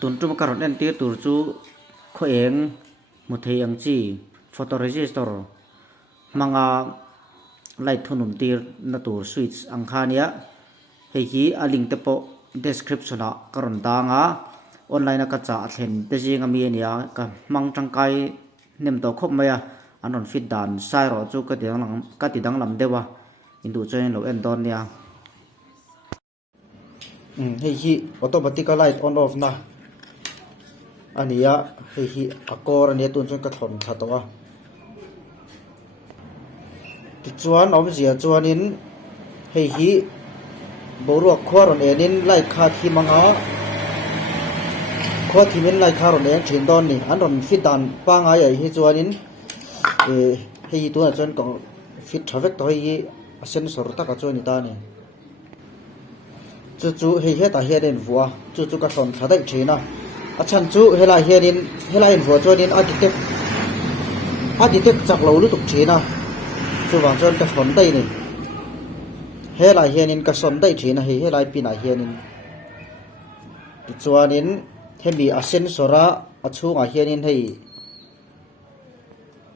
ตุนจุมการอนเอ็นตีตูจูข้อเองมุทัยอังจีฟอโตเรจิสตอร์มังอาไลท์ทุนุมตีนัตูสวิตช์อังคาเนียเฮียลิงเตปเดสคริปชันอะการอนดางาออนไลน์นักจัดเห็นเตจิงามีเนียกับมังจังไกเนมตัวคบไหมอะอันนนฟิดดานไซรอจูก็ติดังลำเดวะอินดูเจนเราเอ็นดอนเนียเฮียออโตเมติกไลท์ออนออฟนะอันนี้อะเฮียอากอร์เนี่ยตุนจนกระทนขัดตัวติดจวนอมเสียจวนนินเฮียบรัวขวารอนเอนินไล่คาที่มังเอาขวาที่มินไล่คารอนเอชินดอนนี่อันนนฟิดดานปางไอ้เฮียจวนนินเฮียตัวนั้นจนก็ฟิตทราเวกตัวเฮียเซนสอร์ตักจวนนี่ตานี่จู่ๆเฮียตาเฮียเดินวัวจู่ๆก็สอนขาได้จีน่ะอาจารย์จู่เฮลาเฮียดินเฮลาอินวัวจวนนินอาทิตย์จากเราลุตุกจีน่ะจู่วางจนก็สอนได้นี่เฮลาเฮียนินก็สอนได้จีน่ะเฮลาปีน่ะเฮียนินจวนนินเฮมีอาเซนสอระอาชูงาเฮียนินให้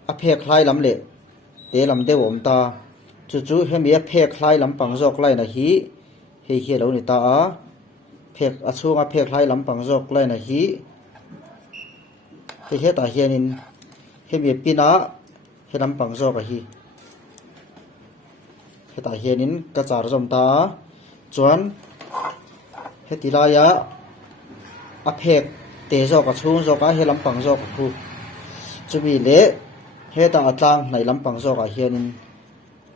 อเพคลายลำเละเตลำเดวอมตาจู่ๆเฮมีอเพคลายลำปังจอกไล่น่ะฮีเฮียเหล่านี้ตาเพกอาชูงาเพคลายลำปังจอกไล่น่ะฮีเฮตาเฮียนินเฮมีปีน่ะเฮลำปังจอกะฮีเฮตาเฮียนินกระจารจอมตาจวนเฮติลายะอเพกเตจอกะชูงจอกะเฮลำปังจอกะฮูจะมีเละเฮตาอัตลังในลำปังจอกะเฮียนิน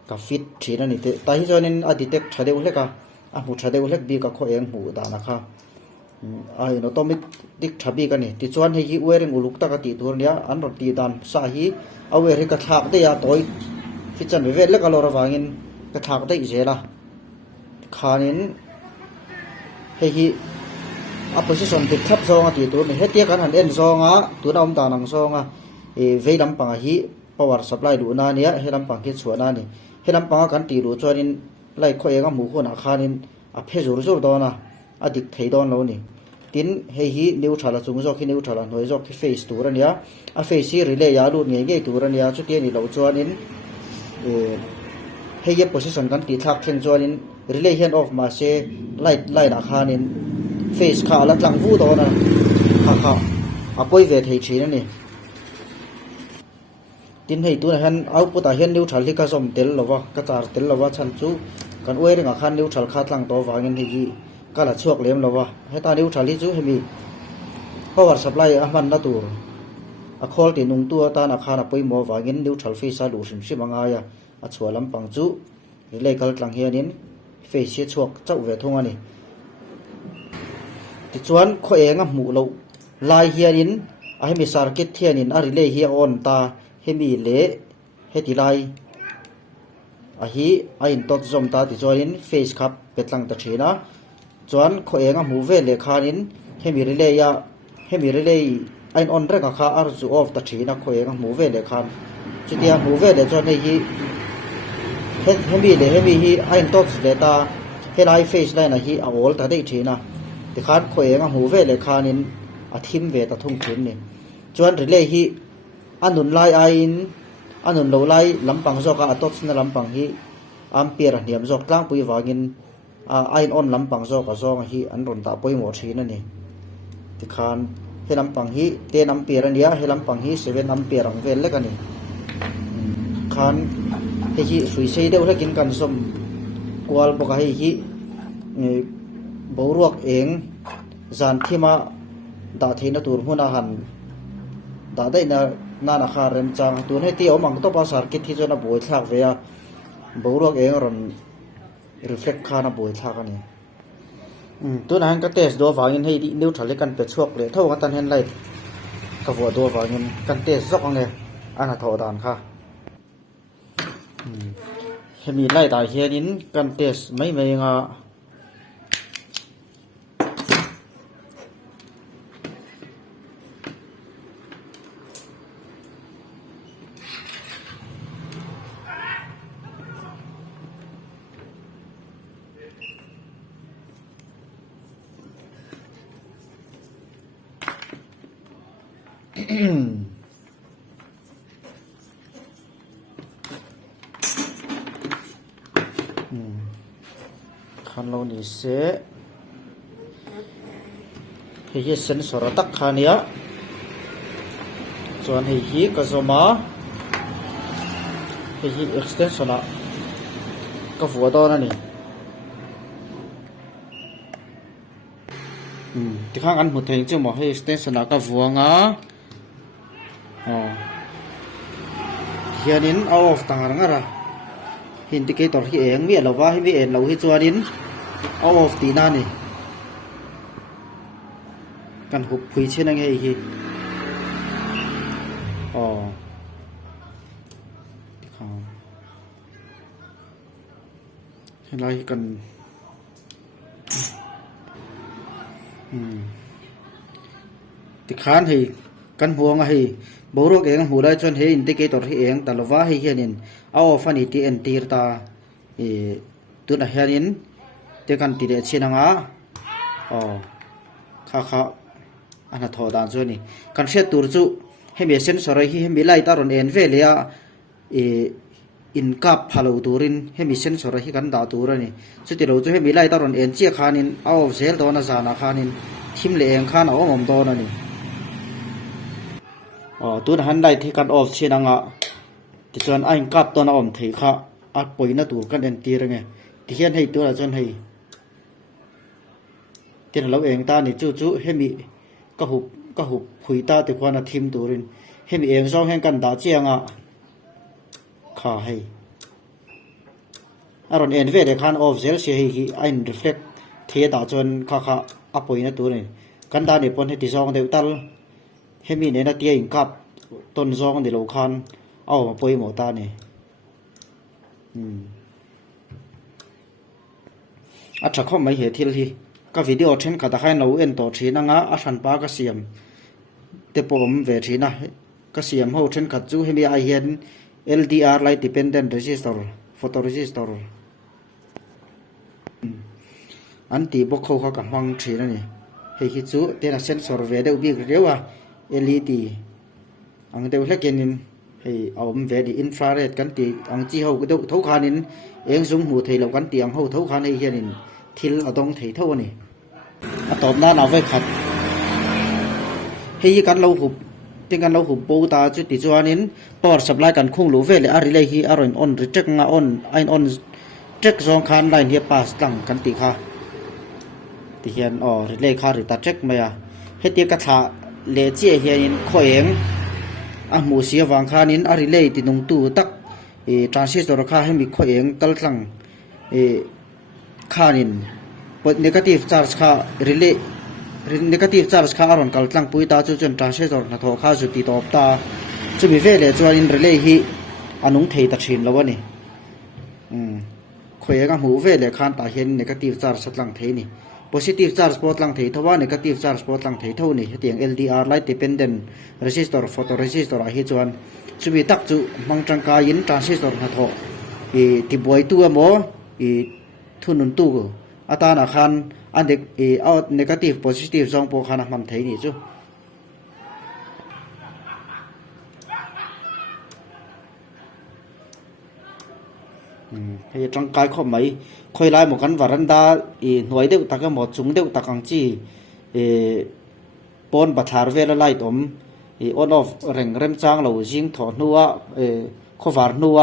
กับฟิตทีนั่นนี่แต่ที่จอนินอดีตเด็กชาเดอุเล็กอะหมูชาเดอุเล็กบีกับข้อเองหมูดานะคะไอ้เราต้องมีดิกชาบีกันนี่ที่จวนให้ฮีเวริงอุลุกตะกติตัวเนี้ยอันรถตีดานสาฮีเอาเวริกระถากได้ยาตัวฟิตจันเวทเล็กก็เราระวังเงินกระถากได้อีเจล่ะขานินให้ฮีอัปโพซิชันติดทับซองอ่ะตีตัวนี่ให้เตี้ยกันหันเอ็นซองอ่ะตัวน้ำตาหนังซองอ่ะเวลำปังฮีpower supply ดูนาเนี่ยให้ลำปังคิดส่วนนั่นนี่ให้ลำปังกันตีรู้จวนนินไล่ข้อเองหมู่คนอาคานินอเพจูรู้ดอนะอดิกเทดอนแล้วนี่ตินให้ฮีนิวทาร์จุงจอกฮีนิวทาร์หน่วยจอกที่เฟซตัวเนี่ยอ่ะเฟซรีเลยยาดูเนี่ยเงี้ยตัวเนี่ยชุดนี้เราจวนนินให้ยับ position กันตีทักเข่งจวนนิน relay hand off มาเชไล่อาคานินเฟซขาลัดหลังฟูดอนะค่ะอ่ะป่วยเวทให้ชีนั่นนี่tin hei tu han output a hian neutral hi ka som tel lova ka char tel lova chan chu kan oi ringa khan neutral kha tlang to wangin hi kala chuak lem lova heta neutral hi chu hemi power supply a man na tur a khol ti nung tu ta na khana poi mo wangin neutral face a lu sim sim anga ya a chua lam pang chu relay kal tlang hianin face hi chuak chau ve thong ani ti chuan kho enga mu lo lai hianin a hemi circuit hianin a relay hi on ta hemi le heti lai a hi a in tot zom ta ti join face khap petlang ta thina chuan kho enga mu ve le khanin hemi relay ain on reka kha ar zu off ta thina kho enga mu ve le khan chutia mu ve le chuan hi hemi hi ain tot le ta helai face line a hi a ol ta dei thina ti khan kho enga mu ve le khanin a thim ve ta thung thim ni chuan relay hi anun lai ain anun lo lai lampang zoka atot na lampang hi ampere niam zok tlang pui wangin ain on lampang zoka zong hi an ron ta poi mo thina ni ti khan he lampang hi 10 ampere ania he lampang hi 7 ampere ang vel lekani khan he hi sui sei deuh lekin kan som kwal boka hi boruak eng zan thima da theina tur huna han da dai na kha rem chang tu ne ti omang to pa circuit thi jona boi thak ve a boruak eng ron reflect khana boi thak ani tu na han ka test do wangin hei di neutral kan pe chuak le tho kan tan hen lai ka vo do wangin kan test zok ange ana tho dan kha hemi lai da hianin kan test mai nga คันเรานี่เสให้เส้นสระตักขานี้ส่วนให้ฮีก็จะมาให้ฮี extension ละก็หัวต่อนั่นนี่ที่ข้างอันหัวเทียนจะมาให้ extension ละก็หัวงาเฮียนินเอาออกต่างหากละหินที่เกี่ยวต่อที่เองมีเราว่าให้มีเองเราให้จวนนินเอาออกตีนั่นนี่กันหุบคุยเช่นนั้นไงฮีอะไรกันติขานให้กันหัวงให้บรกเองหัวได้จนให้อินทิเกตอร์ให้เองแต่ละว่าให้เฮียนินเอาฟันอิติเอ็นตีร์ตาตัวนั้นเฮียนินเด็กกันตีเด็ดเชียงอ่ะข้าอันนั้นทอดานส่วนนี้กันเช็ดตัวจู่ให้มีเส้นสลายให้มีไล่ตารุนเอ็นเวลียอินกับพาลูตูรินให้มีเส้นสลายกันดาตูรนี่สุดที่เราจะให้มีไล่ตารุนเอ็นเจียขานินเอาเซลตัวนั้นจานาขานินทิมเลี้ยงขาเอาหม่อมตัวนั่นนี่ตัวนั้นได้ที่กันออฟเชียงอ่ะที่ส่วนไอ้กับตัวนั้นอมถือขาอัดปอยนั่นตัวกันเอ็นตีระไงที่เขียนให้ตัวละจนให้ที่เราเองตานี่จู่ให้มีก็หุบคุยตาแต่ควานาทิมตูรินให้มีเองซ้อมแห่งกันดาเจียงอ่ะข้าให้อารมณ์เอ็นเวเดคันออฟเซลเสียให้ไอ้รีเฟล็กเทียดาจนข้าอัปปอยนั่นตัวนี่กันดาเนี่ยปนให้ที่ซ้อมเดือดตัลให้มีเนี่ยนาเตียอิงกับต้นซ้อมเดือดโลคันเอามาปอยหมดตาเนี่ยอัศข้อไม่เหตุที่ที่ก็วิดีโอเช่นก็ตะให้เราเอ็นต่อทีนังอาชันปาก็เสียมแต่ผมเวทีนะก็เสียมเขาเช่นกัดจูให้มีไอเห็น LDR Light Dependent Resistor Photo Resistor อันตีบกเขากับห้องทีนั่นนี่ให้คิดจูเดี๋ยวเซนเซอร์เวเดอร์บีเรียกว่า LED อันเดียวเล็กนินให้เอาเวดีอินฟราเรดกันตีอันจีเขาก็เท่าขานินเองสูงหูเทเรากันตีอันเขาเท่าขาในเฮียนินทิลเอาตรงเทเท่านี่ตอบหน้าเอาไว้ขัดให้กันเราหุบที่กันเราหุบปูตาจุดติจวนินปอดสับไลกันคงหลูเวเลยอาริเลยฮีอารอนออนริเจกงาออนไอออนเจ็กซองคานไลน์เฮียปาสตังกันตีค่ะที่เฮียนริเลยค่ะริตาเจ็กมาให้ตีกระถาเลเจียเฮียนินข้อเองหมูเสียวางคานินอาริเลยตินงตูตักทรานซิสเตอร์ค่าให้มีข้อเองกัลตังคานินพอ negative charge ค่า relay negative charge ค่าอารมณ์กัลตังปุยตาจุดจน transistor นัทค่าจุดติดต่อตาจุดมีเวลจวน relay ฮีอนุเทตัดชินแล้ววะนี่คุยกันหูเวลคันตาเห็น negative charge สัตลังเทนี่ positive charge ปอดลังเททว่า negative charge ปอดลังเทเท่านี่เตียง LDR light dependent resistor photoresistor อาฮิจวนจุดมีตักจุมังจังกายิน transistor นัทที่บวยตัวหมอทุนนุนตู้อาตานาคันอันเด็กเอา negative positive สองโปรคันมันเทนี่จูให้ร่างกายเขาไม่ค่อยไล่หมดกันวารันดาหน่วยเด็กตะกันหมดสูงเด็กตะกังจีปนบัตรเวลไล่ตมออนออฟเร่งเริ่มจ้างเราจิงถอดนัวข้อวาร์นัว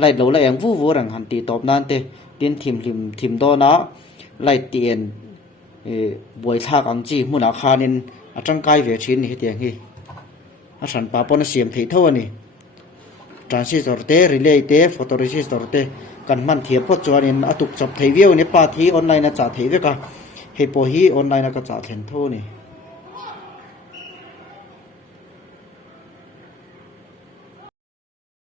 ไล่เราไล่เองวู่เร่งหันตีตบนั่นเตดินทิมโดนะไล่เตียนบวยท่ากังจีมุนาคานินร่างกายเวชินนี่เตียงฮีฉันป้าปนเสียมเทเท่านี่transistor te relay te photoresistor te kan man thiam pho chuanin atuk chap thei viau ne pa thi online na cha thei veka he po hi online na ka cha thlen tho ni